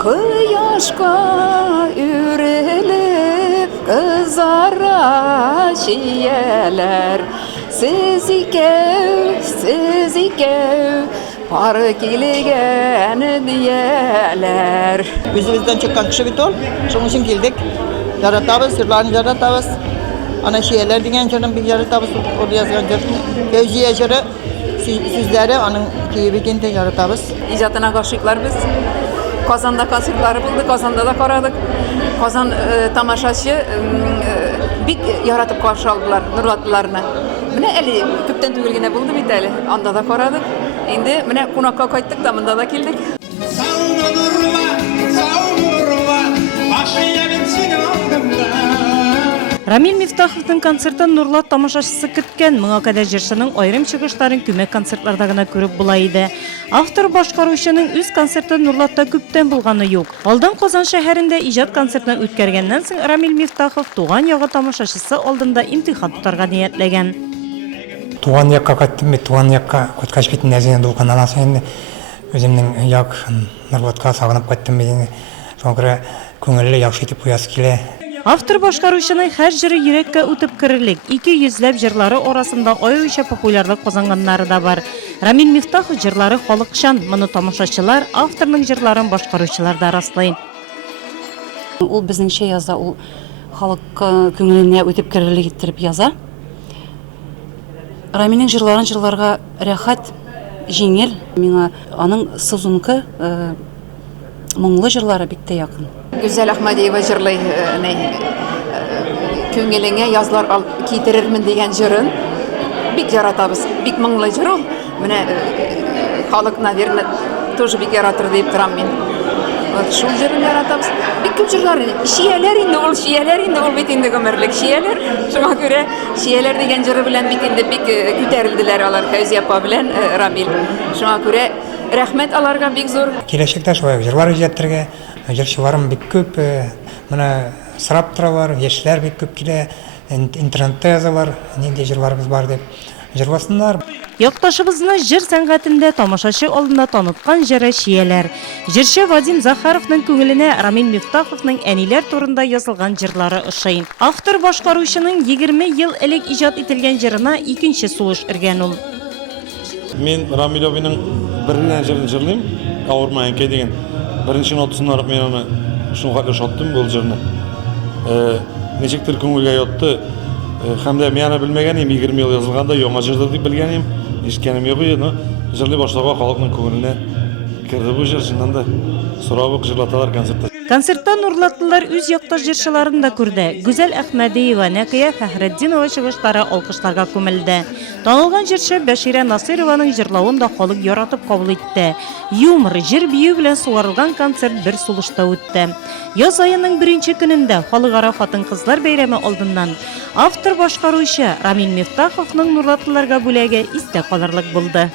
Kıyaşka ürelip kızara şiyeler. Siz ikev, parı kilgen diyeler. Bizimizden çıkan kişi bir ol. Şunun için geldik. Yaratabız, sırlarını yaratabız. Ana şiirler diyen canım bir yaratabız. Orada yazgan canım. Gözcü yaşarı sizlere onun kıyıbikinde yaratabız. İcatına karşılıklar biz. Kazanda konsertleri bulduk, Kazanda da karadık. Kazan tamaşaçı bir yaratıp karşı aldılar nurlattılarını. Mine eli küpten tügülgene buldu bir deli. Anda da karadık. Şimdi mine kunakka kayttık da mında da kildik. Рамил Мифтаховның концертын Нурлат тамашашысы көткән, моңа кадәр җырчының айрым чыгышларын күмәк концертларда гына күреп була иде. Автор башкаручының үз концерты Нурлатта күптән булганы юк. Алдан Казан шәһәрендә иҗат концертын үткәргәннән соң Рамил Мифтахов туган ягы тамашашысы алдында имтихан тотарга ниятләгән. Туган якка кайттым, туган якка коткач китен әзен дулкан анасы инде. Өземнең як Нурлатка сагынып кайттым диген. Соңгы күңелле яхшы итеп куясы килә. Автор башкаручының һәр җыры йөрәккә үтеп керерлек, 200ләп җырлары арасында аеруча популярлык казанганнары да бар. Рамил Мифтахов җырлары халыкчан, моны тамашачылар авторның җырларын башкаручылар да раслый. Ул безнеңчә яза, ул халык күңеленә үтеп керерлек иттереп яза. Рамилнең җырларын җырларга рәхәт, җиңел. Миңа аның сызункы моңлы җырлары бик тә якын. Güzel Ahmediyeва jırlay köngелеңе yazlar kiytirirmin degen jırın bik yaratabız, bik mыңлы jır ol. Mine halk naverine тоже bik yaratır deyip duram men. Şul jırın yaratabız. Bik köp jırlar şiyeler indi ol bitinde gömerlik şiyeler. Şuna göre şiyeler degen jırı bilen bitinde bik küterildiler alar köz yapa bilen Ramil. Şuna göre rahmet alarga bik zor. Киләчәктә шулай җырлар иҗаттырга, җырчыларым бик күп, менә сораптыра бар, яшьләр бик күп килә, интернетта язалар, нинди җырларыбыз бар дип. Җырласыннар. Якташыбызны җыр сәнгатендә тамашачы алдында таныткан җыры шияләр. Җырчы Вадим Захаровның күңеленә Рамил Мифтаховның әниләр турында язылган җырлары ошый. Автор башкаручының 20 ел элек иҗат ителгән җырына икенче сулыш иргән ул. Мен Рамил абыйның беренче җырын җырлыйм, авырмаенке деген. Беренче нотасын арып мен аны шуңа шаттым бул җырны. Ничектер күңелгә ятты. Һәм дә мен аны белмәгәнем, 20 ел язылганда яңа җырдыр дип белгәнем. Ишкәнем юк иде, җырлый башларга халыкның күңеленә кирде бу җыр шуннан да сорап җырлаталар концертта. Концертта Нурлатлылар үз якташ җырчыларын да күрде. Гүзәл Әхмәдиева, Нәкия Фәхретдинова чыгышлары алкышларга күмелде. Танылган җырчы Бәширә Насырованың җырлавын да халык яратып кабул итте. Юмор, җыр бию белән сугарылган концерт бер сулышта үтте. Яз аеның 1нче көнендә халыкара хатын-кызлар бәйрәме алдыннан автор башкаручы Рамил Мифтаховның Нурлатлыларга бүләге истә калырлык булды.